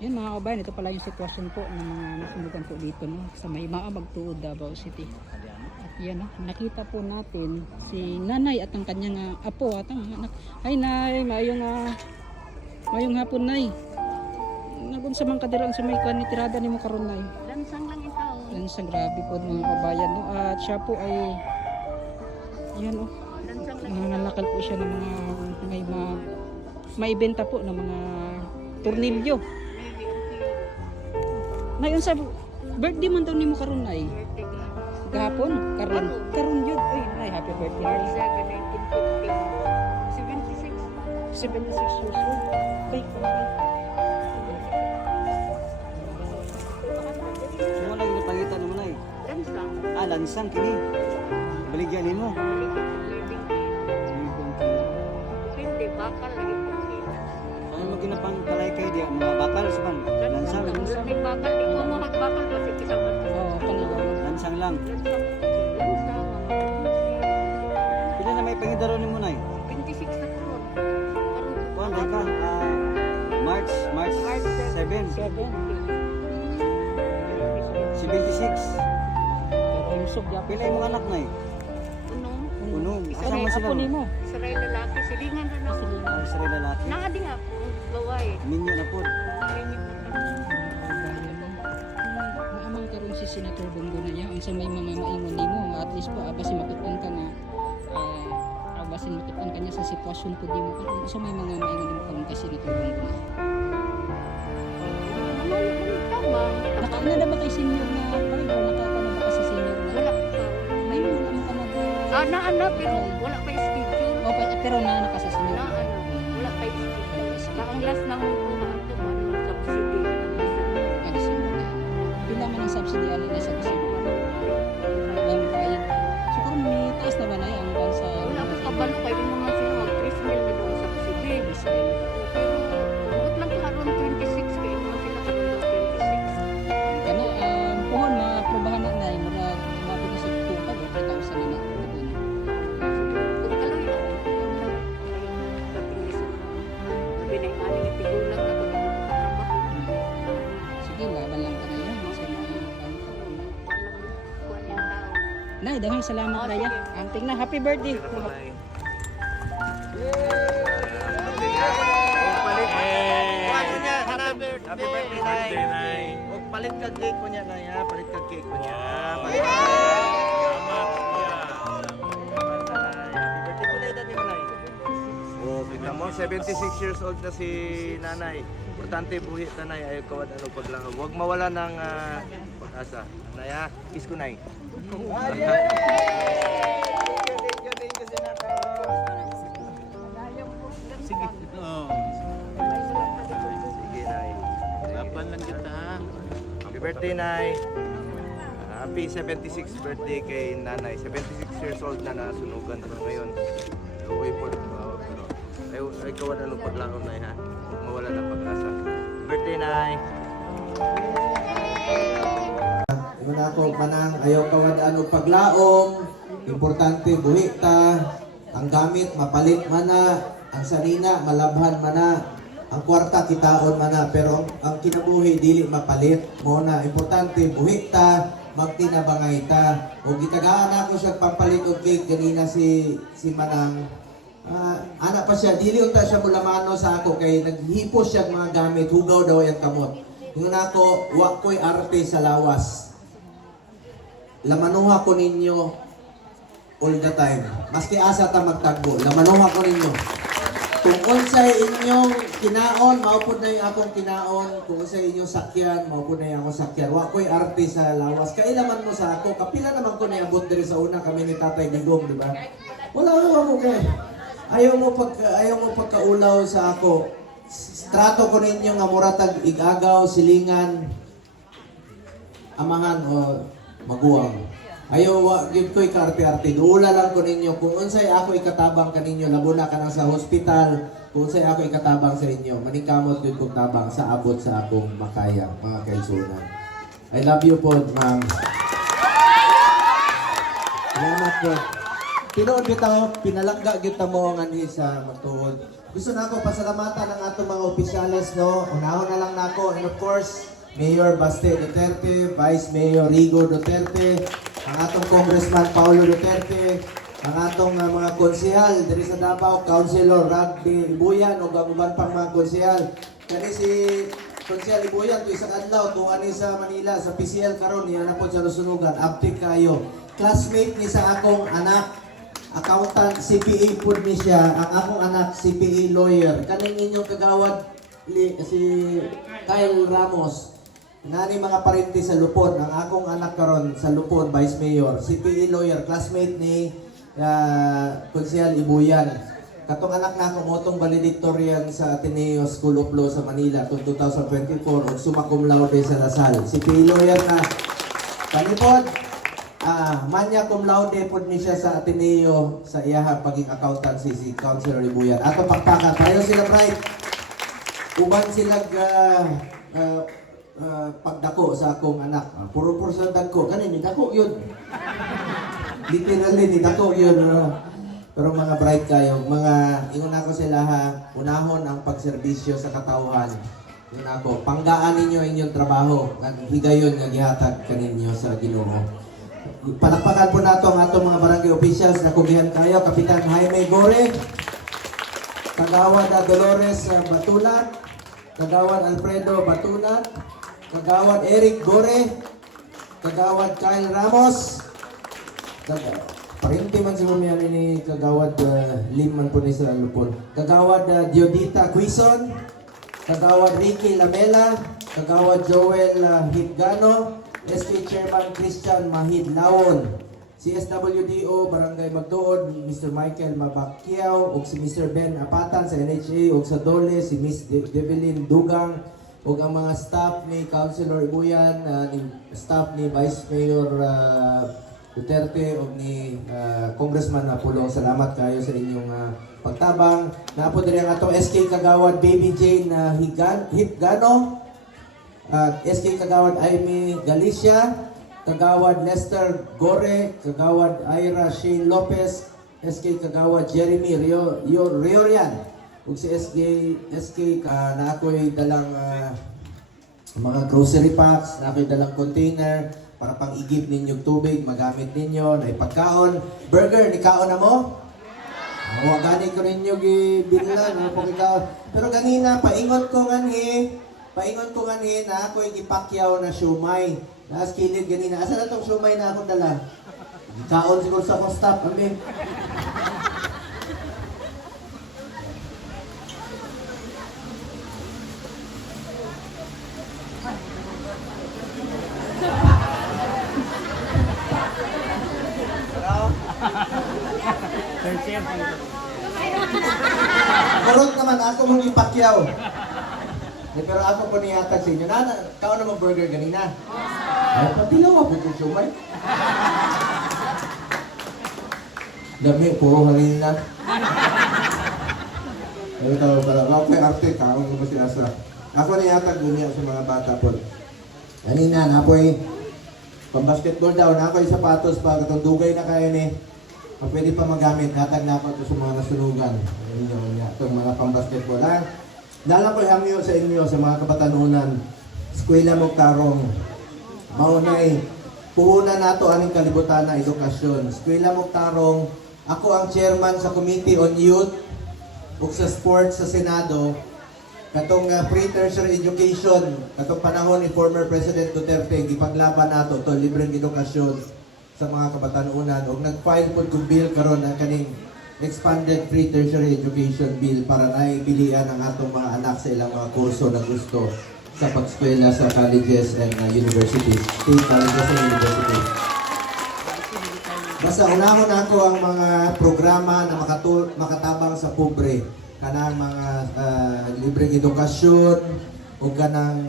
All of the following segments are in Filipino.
Yun mga kabayan, ito pala yung sitwasyon po ng mga nasunugan po dito, no, sa may Magtuod, Davao City. At yan, no, nakita po natin si nanay at ang kanyang apo at ang anak. Ay nay, mayong hapon nay. Nagunsa man kadirang sa may kanitirada ni mo karon nay. Lansang lang ikaw. Lansang, grabe po mga kabayan, no. At siya po ay yan, no, Lansang lang. nangangalakal po siya ng mga maibenta po ng mga tornilyo. Ngayon sa birthday man daw nimo karon ay gahapon, karon jud. Uy, ay happy birthday. 1950. 76. 76 years old. Ay, Mo lang ni pangitan mo nay. Lansang. Lansang kini. Baligyan nimo. Depende, bakal lagi po sila. Ano mo ginapang kalay kay di mga bakal sa man. Lansang. Lansang. May bakal, di ko mahagbakal kasi kasama. oh, kanila. Lansang lang. Lansang. Lansang. Pila na may pangidaro nimo nay? 26 na po. Kuan day ka. March 7. 7. 76. Pero yung sub ya Pila imong anak nay? Unong. Unong. Isa Asa may man sila? apo nimo. Israel lalaki. Silingan na na. Sa lalaki. Naadi nga. Gaway. Minyo na pud. Maamang karon si Senator Bongo na niya ang sa may mga maingon nimo, at least po abasin makitaan ka nga abasin makitaan kanya sa sitwasyon ko di mo karon sa may mga maingon nimo karon kay Senator Bongo na. Nakauna na ba kay senior na pare o nakaka na ba kasi senior na? Wala. May mga mo ka mag Ana pero wala pa schedule. o pero na nakasa senior. Na ano, wala pa schedule. Ang last ng subsidy. Ah, December na. Pila man ang subsidy ano na sa December? 1.5. So karon may taas na ba na ang ban sa Wala pa kabalo kay mo man sila mag 3 mil na daw sa subsidy. Pero huwag lang karon 26 kay mo sila karon 26. Kano puhon maprobahan na nay mura mabot na sa 2 pa 3,000 na na. Kung kaloy lang. Binay-ani nga tigulang na kung trabaho. Sige, laban lang ka na yan. Sa mga Kuan yung tao. Nay, daghang salamat Oh, kaya. sige. Anting na, happy birthday. Happy birthday, Nay. Huwag palit kag cake ko niya, Nay, ha? Palit kag cake ko niya. Palit kag Happy birthday ko na edad ni Nay. Oh, tignan mo, 76 years old na si Nanay. Importante buhi na, Nay. Ayaw kawad ano paglahog. Huwag mawala ng pag-asa. Nay, ha? Kiss ko, Nay. Thank you, Senator. Sige. Oo. Sige, Nay. Laban lang kita ha. Happy birthday, Nay. Happy 76th birthday kay Nanay. 76 years old na nasunugan ko ngayon. Uwi po. Pero ay kawan ano paglaom, Nay, ha. Huwag mawala ng pag-asa. Happy birthday, Nay. Ingon ako manang ayaw kawadaan og paglaom, importante buhi ta, ang gamit mapalit man na, ang sanina malabhan man na, ang kwarta kitaon man na, pero ang kinabuhi dili mapalit mo na, importante buhi ta, magtinabangay ta. O gitagaan ako siya pampalit og cake ganina si Manang. Anak pa siya, dili unta siya mulamano sa ako kay naghipos siya mga gamit, hugaw daw yung kamot. Ingon ako, wa ko'y arte sa lawas. Lamanuha ko ninyo all the time. Maski asa ta magtagbo, lamanuha ko ninyo. Kung unsay inyong kinaon, maupod na yung akong kinaon. Kung unsay inyong sakyan, maupod na yung akong sakyan. Wa ko'y arte sa lawas. Kailaman mo sa ako. Kapila naman ko na yung diri sa una kami ni Tatay Digong, di ba? Wala ako kay. Ayaw mo pagkaulaw sa ako. Trato ko ninyo nga muratag igagaw, silingan, amahan o maguwang. Ayaw give ko ikarte-arte. Duula lang ko ninyo. Kung unsay ako ikatabang kaninyo, labo na ka nang sa hospital. Kung unsay ako ikatabang sa inyo, maningkamot yun kong tabang sa abot sa akong makaya, mga kaisunan. I love you po, ma'am. Salamat po. Tinood bitaw, pinalangga kita mo nga ni sa matuod. Gusto na ako pasalamatan ng atong mga opisyales, no? Unahon na lang nako, and of course, Mayor Baste Duterte, Vice Mayor Rigo Duterte, ang atong Congressman Paulo Duterte, ang atong mga konsehal diri sa Davao, Councilor Ragbi Ibuyan ug ang uban pang mga konsehal. Kani si Konsehal Ibuyan to isang adlaw tuwa ni sa Manila sa PCL karon niya na po sa Lusunugan, update kayo. Classmate ni sa akong anak, accountant, CPA po ni siya, ang akong anak CPA lawyer. Kaning inyong kagawad si Kyle Ramos. Nani mga parinti sa Lupon, ang akong anak karon sa Lupon, Vice Mayor, CPA lawyer, classmate ni Konsehal Ibuyan. Katong anak na ako motong valedictorian sa Ateneo School of Law sa Manila tuong 2024 ug summa cum laude sa Lasal. CPA lawyer na kanipod, manya cum laude pod ni siya sa Ateneo sa iyaha paging accountancy si Councilor Ibuyan. Ato pakpakan, pareho sila bright. Uban sila pagdako sa akong anak. Puro sa dako. Kanin, ni dako yun. Literally, ni dako yun. Pero mga bright kayo, mga ingon ako sila ha, unahon ang pagserbisyo sa katawhan. Ingon ako, panggaan ninyo inyong trabaho. Higayon nga gihatag kaninyo sa Ginoo. Palakpakan po nato ang atong mga barangay officials na kugihan kayo, Kapitan Jaime Gore, Kagawad Dolores Batulan, Kagawad Alfredo Batulan, Kagawad Eric Gore, Kagawad Kyle Ramos, parinti man si Bumiyan ni Kagawad Lim man po ni sa Lupon, Kagawad Diodita Quizon, Kagawad Ricky Lamela, Kagawad Joel Hipgano, SK Chairman Christian Mahid Lawon, CSWDO Barangay Magtuod, Mr. Michael Mabakyaw, ug si Mr. Ben Apatan sa NHA, ug sa Dole, si Miss Develyn Dugang, ug ang mga staff ni Councilor Ibuyan, staff ni Vice Mayor Duterte ug ni Congressman Apollo. Salamat kayo sa inyong pagtabang. Napo diri ang atong SK Kagawad Baby Jane Hipgano, SK Kagawad Amy Galicia, Kagawad Lester Gore, Kagawad Ira Shane Lopez, SK Kagawad Jeremy Riorian, ug si SK na ako'y dalang mga grocery packs, na ako'y dalang container para pang-igib ninyong tubig, magamit ninyo, na ipagkaon. Burger, nikaon na mo? Huwag gani ko ninyo gibilan, pero ganina, paingon ko nga na ako'y gipakyaw na siumay. Naas kilid ganina. Asa na itong siumay na akong dala? Kaon siguro sa akong staff. Amin. Kurot naman ako mong ipakyaw. Pero ako po niyatag sa inyo. Kaon na mong burger ganina? Ay, patilaw ako itong siumay. Dami, puro hangin lang. Pero ito pala, okay, arte, kaon ko ba sila sa... Ako niyatag gumiya sa mga bata po. Ganina, napoy, pang-basketball daw, nakoy sapatos pa, katong dugay na kayo ni. Pwede pa magamit, natag na ako sa mga nasunugan. Itong mga pang-basketball. Dala ko hangyo sa inyo, sa mga kabatanunan, Eskwela Moktarong. Maunay, puhunan nato aning kalibutan na edukasyon. Eskwela Moktarong, ako ang chairman sa Committee on Youth ug sa Sports sa Senado. Katong pre-tertiary education, katong panahon ni former President Duterte, gipaglaban nato to libreng edukasyon sa mga kabatanunan. Ug nag-file po kong bill karon ang kaning expanded pre-tertiary education bill para naipilian ang atong mga anak sa ilang mga kurso na gusto sa pag-eskwela sa colleges and universities, state colleges and universities. Basta unahon ako ang mga programa na makatabang sa pobre, kanang mga libreng edukasyon o kanang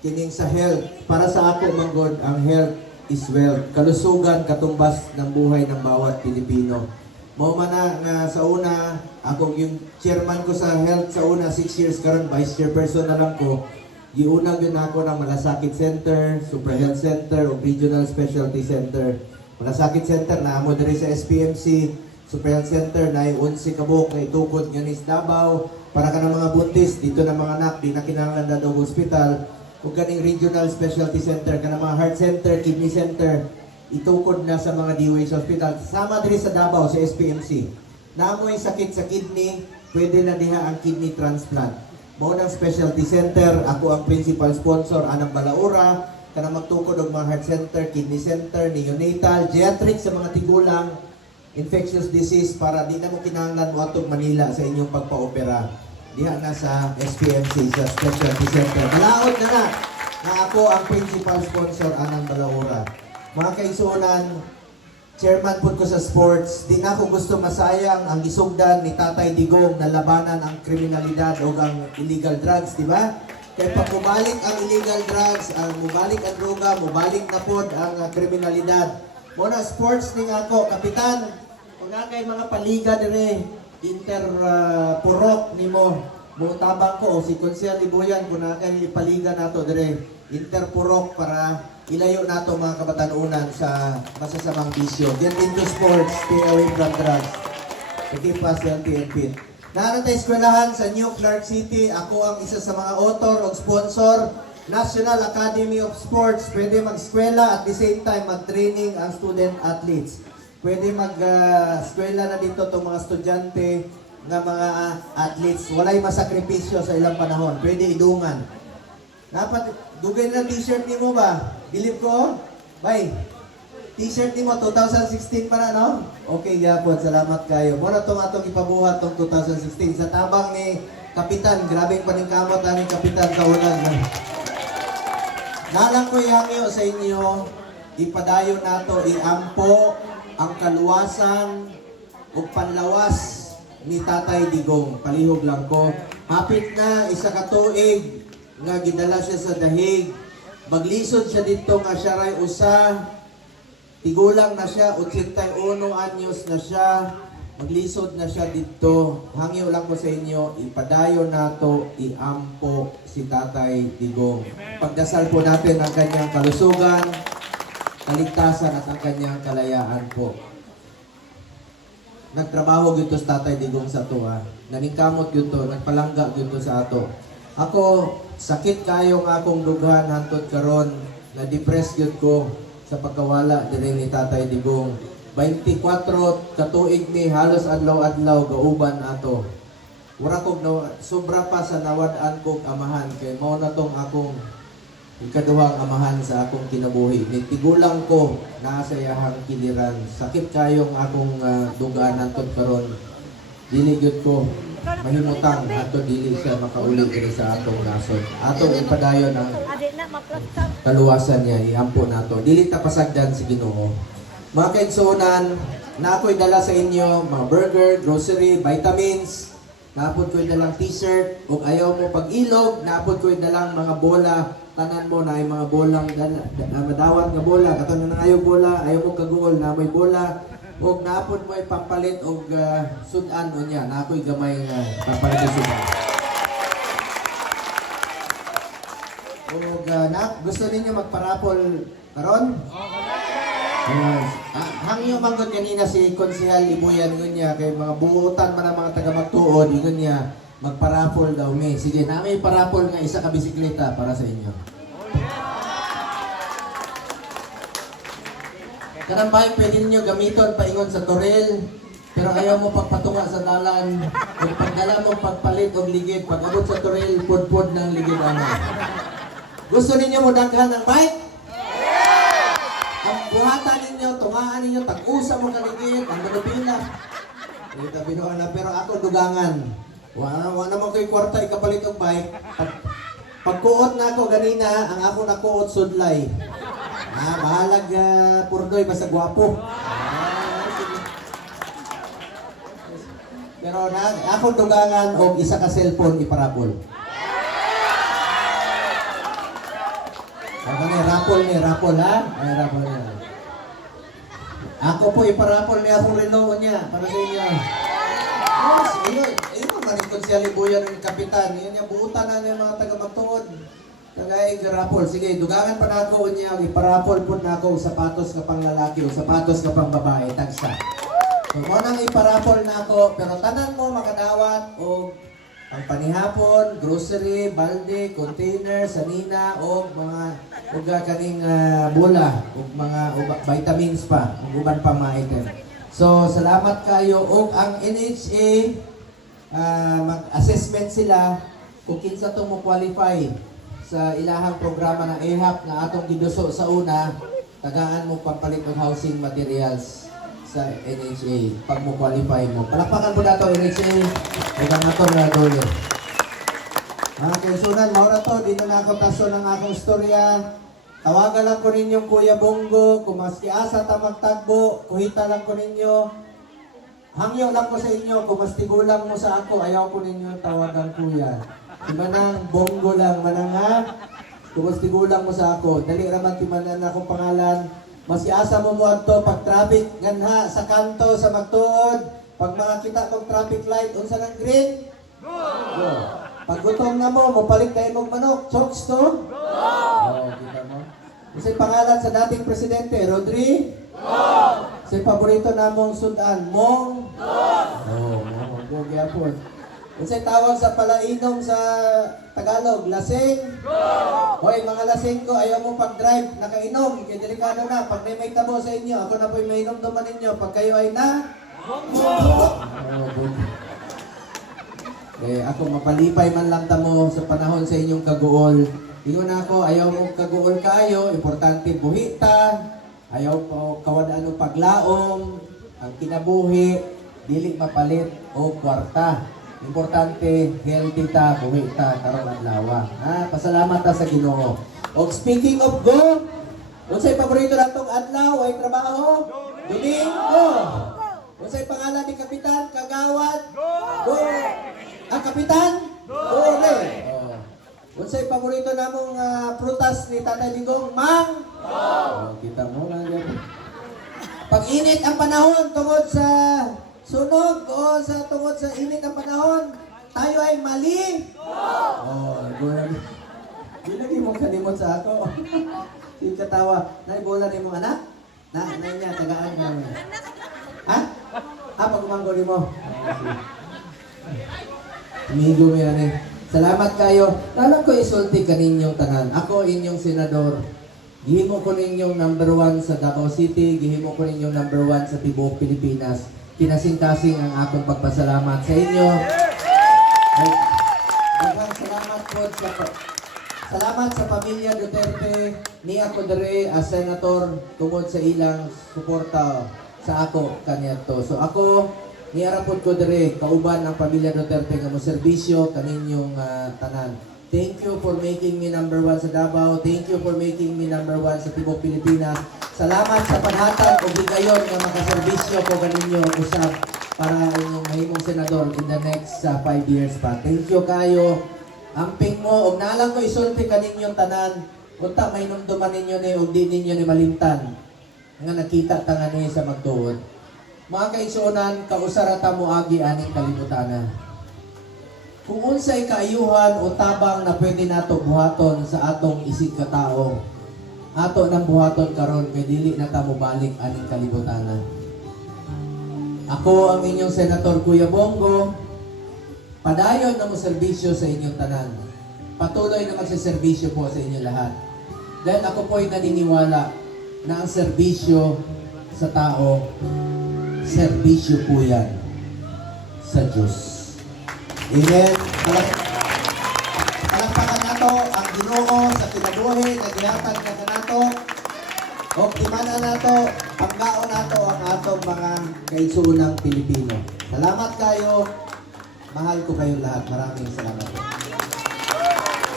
kining sa health. Para sa ako manggod, ang health is wealth. Kalusugan katumbas ng buhay ng bawat Pilipino. Mao man na sa una, ako yung chairman ko sa health sa una, 6 years karon, vice chairperson na lang ko. Giunang yun ako ng Malasakit Center, Super Health Center, o Regional Specialty Center. Malasakit Center na amo diri sa SPMC, Super Health Center na 11 kabuk na itukod nga ni Davao, para ka ng mga buntis, dito ng mga anak, di na kinahanglan na daw hospital, kung ganing regional specialty center, ka ng mga heart center, kidney center, itukod na sa mga DOH hospital. Sama diri sa Davao, sa SPMC. Namoy sakit sa kidney, pwede na diha ang kidney transplant. Mao ng specialty center, ako ang principal sponsor, Anang Balaura, kana magtukod og mga heart center, kidney center, neonatal, geriatric sa mga tigulang, infectious disease para di na mo kinahanglan mo atog Manila sa inyong pagpa-opera. Diha na sa SPMC, sa specialty center. Balaod na ako ang principal sponsor, Anang Balaura. Mga kaisunan, chairman po ko sa sports, di na ako gusto masayang ang isugdan ni Tatay Digong na labanan ang kriminalidad o ang illegal drugs, di ba? Kaya pag mubalik ang illegal drugs, ang mubalik ang droga, mubalik na po ang kriminalidad. Muna sports ning ako, kapitan, kung na kay mga paliga dire, purok nimo, mutabang ko, o si Konsyal Libuyan, kung na kay paliga nato dire, interpurok para ilayo nato mga kabatanunan sa masasamang bisyo. Get into sports, stay away from drugs. To keep us healthy and fit. Naroon tayo eskwelahan sa New Clark City. Ako ang isa sa mga author o sponsor. National Academy of Sports. Pwede mag-eskwela at the same time mag-training ang student athletes. Pwede mag-eskwela na dito itong mga estudyante na mga athletes. Walay masakripisyo sa ilang panahon. Pwede idungan. Dapat, dugay na t-shirt ni mo ba? Bilib ko? Bye. T-shirt ni mo, 2016 para, no? Okay, yapon. Salamat kayo. Muna itong atong ipabuhat itong 2016. Sa tabang ni Kapitan, grabing paningkamot na ni Kapitan Kaulan. Nalang ko ihangyo sa inyo, ipadayon nato, iampo ang kaluwasan o panlawas ni Tatay Digong. Palihog lang ko. Hapit na, isa ka tuig, nga gidala siya sa dahig. Maglisod siya dito nga siya ray usa. Tigulang na siya, 81 anyos na siya. Maglisod na siya dito. Hangyo lang ko sa inyo, ipadayon nato, iampo si Tatay Digong. Pagdasal po natin ang kanyang kalusugan, kaligtasan at ang kanyang kalayaan po. Nagtrabaho dito sa Tatay Digong sa to, ha. Naningkamot dito, nagpalangga dito sa ato. Ako, sakit kayo nga akong dughan hantod karon, na depressed yun ko sa pagkawala dire ni Tatay Digong. 24 katuig ni halos adlaw-adlaw gauban ato. Wala kog sobra pa sa nawad-an kog amahan kay mao na tong akong ikaduhang amahan sa akong kinabuhi. Ni tigulang ko naa sa iyahang kiliran. Sakit kayong akong dugaan hantod karon. Dili gyud ko mahimutang ato dili siya makauli diri sa atong nasod. Atong ipadayon ang kaluwasan niya, iampo nato. Dili ta pasagdan si Ginoo. Mga kaigsunan, na ako'y dala sa inyo mga burger, grocery, vitamins. Naapod ko'y dalang t-shirt. Kung ayaw mo pag-ilog, naapod ko'y dalang mga bola. Tanan mo na ay mga bolang madawat nga bola. Katong na ayaw bola, ayaw mo kaguol na may bola. O naapod mo ay pampalit o sudan o niya. Na ako'y gamay nga pampalit o sudan. O gusto ninyo magparapol karon? Hangyo manggod kanina si Konsehal Ibuyan niya kay mga buutan man ang mga taga magtuod ingon niya magparapol daw me. Sige, na may parapol nga isa ka bisikleta para sa inyo. Kanang bahay pwede niyo gamiton paingon sa torel. Pero ayaw mo pagpatunga sa dalan. Kung pagdala mo pagpalit og ligid, pag abot sa torel, pud-pud ng ligid ano. Gusto ninyo mo daghan ng bike? Ang buhatan ninyo, tungaan ninyo, tag-usa mo kaligid, ang manupila. Ito binuan na, pero ako dugangan. Wala naman ko'y kwarta, ikapalit og bike. Pagkuot na ako ganina, ang ako nakuot sudlay. Bahalag purdoy, basta gwapo. Pero ako dugangan og isa ka cellphone iparapol. Rapol ha? Ay, rapol niya. Ako po, iparapol niya akong relo niya para sa inyo. Yes, yun maning Konsehal Ibuyan ng Kapitan. Yun yung buutan na ng mga taga-magtuod. Tagaig rapol. Sige, dugangan pa na ako niya. Iparapol po na ako sapatos ka pang lalaki o sapatos ka pang babae. Tagsa. So, mo nang iparapol na ako. Pero tanan mo makadawat o ang panihapon, grocery, balde, container, sanina o mga kaning bola o mga vitamins pa, ug uban pa mga item. So salamat kayo og ang NHA mag-assessment sila kung kinsa to mo qualify sa ilahang programa ng EHAP na atong giduso sa una, tagaan mo pampalit og housing materials sa NHA pag mo qualify mo. Palakpakan po nato NHA. Huwag nato na doyo. Mga kaisunan, maura to, dito na ako taso ng akong istorya. Tawagan lang ko ninyong Kuya Bongo, kung maski asa ta magtagbo, kuhita lang ko ninyo. Hangyo lang ko sa inyo, kung mas tigulang mo sa ako, ayaw ko ninyo tawagan Kuya. Si Manang, Bongo lang, Manang ha? Kung mas tigulang mo sa ako, dali raman timanan na akong pangalan. Mas iasa mo mo adto pag traffic ganha sa kanto sa magtuod, pag makakita kong traffic light unsa nang green? Go. Pag gutom na mo, palit kayo mong manok, chokes to? Kita mo. Kasi pangalan sa dating presidente, Rodri? Kasi paborito namong sudan, Mong? Mong gyapon. Kasi tawag sa palainom sa Tagalog, lasing? Hoy, mga lasing ko, ayaw mo pag-drive, nakainom, delikado na. Pag may tabo sa inyo, ako na po'y mainom naman ninyo. Pag kayo ay na... ako mapalipay man lang tamo sa panahon sa inyong kaguol. Ingon ako, ayaw mo kaguol kayo, importante buhita, ayaw po kawadaan ng paglaom, ang kinabuhi, dili mapalit o kwarta. Importante, healthy ta, buhita, karong adlaw. Pasalamat ta sa Ginoo. O speaking of go, unsay paborito natong adlaw ay trabaho? Domingo. Unsay pangalan ni Kapitan Kagawad? Go. Kapitan? Go. Unsay paborito namong prutas ni Tatay Digong? Mang? Kita mo lang yan. Pag init ang panahon tungod sa sunog o sa tungod sa init ang panahon, tayo ay mali. Ginagi mo kalimot sa ako. Yung katawa, bola ni mong anak? Nay niya, tagaan ka naman. Ha? Pag-umanggo ni mo. Amigo mo yan eh. Salamat kayo. Alam ko isulti kaninyong tanan. Ako inyong senador. Gihimo ko ninyong number 1 sa Davao City. Gihimo ko ninyong number 1 sa tibuok Pilipinas. Kinasing-kasing ang akong pagpasalamat sa inyo. Daghang salamat po salamat sa pamilya Duterte ni ako dere as senator tungod sa ilang suporta sa ako kaniadto. So ako niarapod ko dere kauban ang pamilya Duterte nga mo serbisyo kaninyong tanan. Thank you for making me number 1 sa Davao. Thank you for making me number 1 sa tibuok Pilipinas. Salamat sa paghatag o higayon nga makaserbisyo ko kaninyo usab para inyong mahimong senador in the next 5 years pa. Thank you kayo. Amping mo, og nalang ko isulti kaninyong tanan, unta may numduman ninyo ni og di ninyo ni malimtan nga nakita ta nga ni sa magtuod. Mga kaigsuonan, kausara ta mo agi aning kalibutan. Kung unsay kaayuhan o tabang na pwede nato buhaton sa atong isig ka tao, ato nang buhaton karon kay dili na ta mo balik aning kalibutan. Ako ang inyong senator Kuya Bongo. Padayon na mo serbisyo sa inyong tanan. Patuloy na magsiservisyo po sa inyo lahat. Dahil ako po'y naniniwala na ang serbisyo sa tao, serbisyo po yan sa Diyos. Amen. Palakpakan nato ang Ginoo sa kinabuhi na gihatag na kanato. Optimana nato, pagkaon nato ang atong mga kaigsuunang Pilipino. Salamat kayo. Mahal ko kayong lahat. Maraming salamat.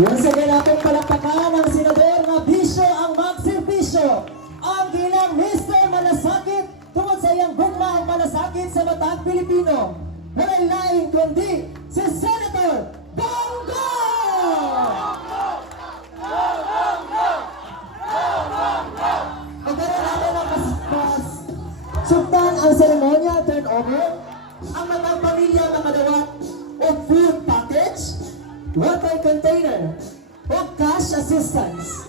Once again, atong palakpakan ang senador na bisyo ang magserbisyo. Ang gilang Mr. Malasakit tungod sa iyang gugma ang malasakit sa matang Pilipino. Walay lain kundi si Senator Bongo! Pagkaroon natin ang mas sugdan ang seremonya turnover. Ang mga pamilya makadawat o food package, water container, o cash assistance.